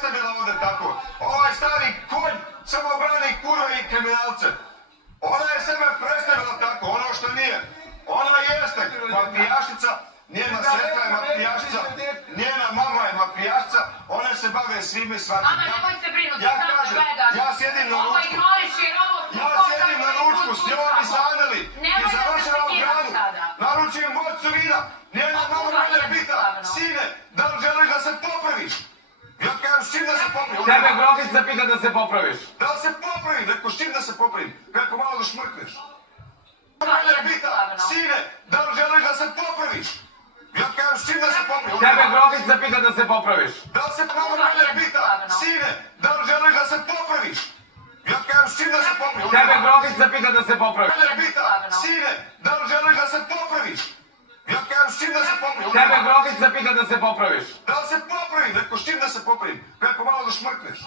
predstavila ovdje tako. Ovaj stari konj samo brani kurve i kriminalce. Ona je sebe predstavila tako, ono što nije. Ona jeste mafijašica, njena sestra je mafijašica, njena mama je mafijašica, one se bave svime svakim. Ama nemoj se brinuti, Ja znam da kažem, gledaš. ja sjedim na Ovo ručku. ignoriš jer ovo... Ja sjedim na ručku s njom i Saneli i Nemoj da se završavam prekidati hranu. sada. Naručujem bocu vina. Njena mama mene pita, sine, da li želiš da se popraviš? Ja kažem, s čim da se popravim? Tebe Grofica pita da se popraviš. Da li se popravim? Rekao, s čim da se popravim? Kako malo da šmrkneš? Mene pita, sine, da li želiš da se popraviš? Ja kažem, s čim da se popravim? Tebe Grofica pita da se popraviš. Da li se mama mene pita, sine, da li želiš da se popraviš? Ja kažem, s čim da se popravim? Tebe Grofica pita da se popraviš. Mene pita, sine, da li želiš da se popraviš? Ja kažem, s čim da se popravim? Tebe Grofica pita da se popraviš. Da li se popravim? Rekao, s čim da se popravim? Kako malo da šmrkneš?